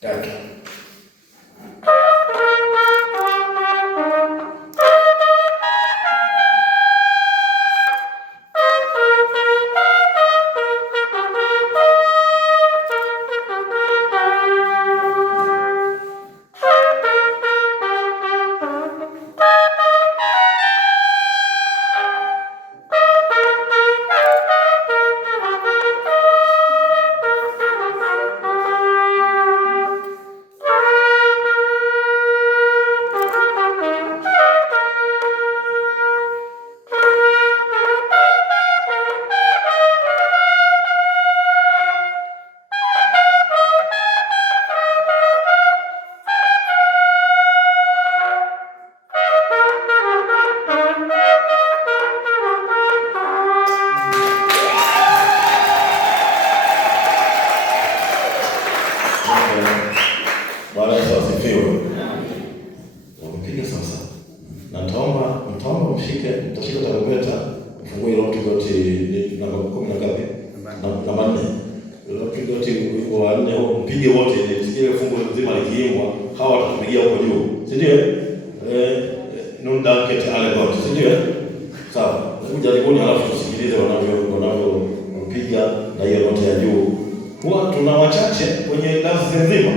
Tatu. Bwana Yesu asifiwe. Wamepiga sasa. Na mtaomba mshike, mtashika tarumbeta, mfungue ile Goti ni namba 10 na ngapi? Namba 4. Ile Goti wimbo wa 4 mpige wote, ile fungu nzima likiimbwa, hawa watatupigia huko juu. Si ndio? Nunda kete ale God. Si ndio? Sawa. Jaribuni halafu tusikilize wanavyopiga na hiyo noti ya juu. Huwa tuna wachache kwenye dance nzima.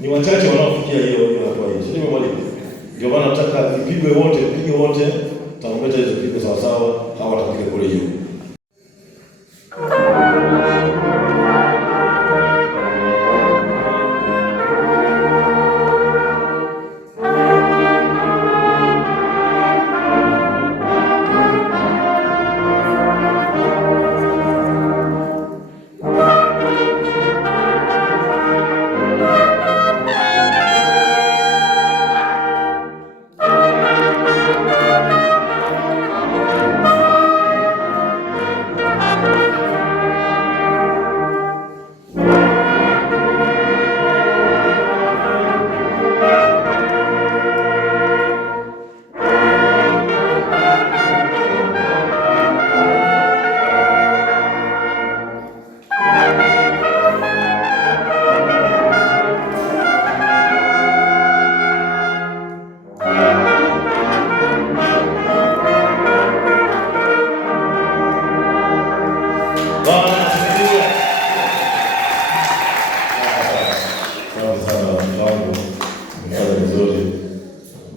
Ni wachache wanaofikia hiyo hatua hiyo. Sio mwalimu. Ndio maana nataka ipigwe wote, pige wote, tarumbeta hizo pigwe sawa sawa, hawa watapiga kule juu.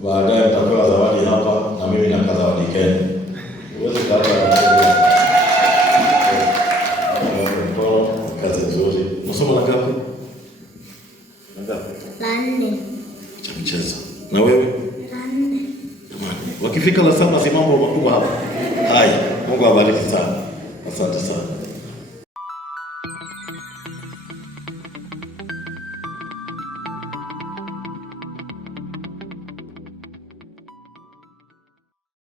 Baadaye mtapewa zawadi hapa na mimi na zawadi kenu. Uweze kaza kazi nzuri. Msomo la ngapi? La 4. Cha mchezo. Na wewe? La 4. Jamani, wakifika la 7 si mambo makubwa hapa. Haya, Mungu awabariki sana. Asante sana.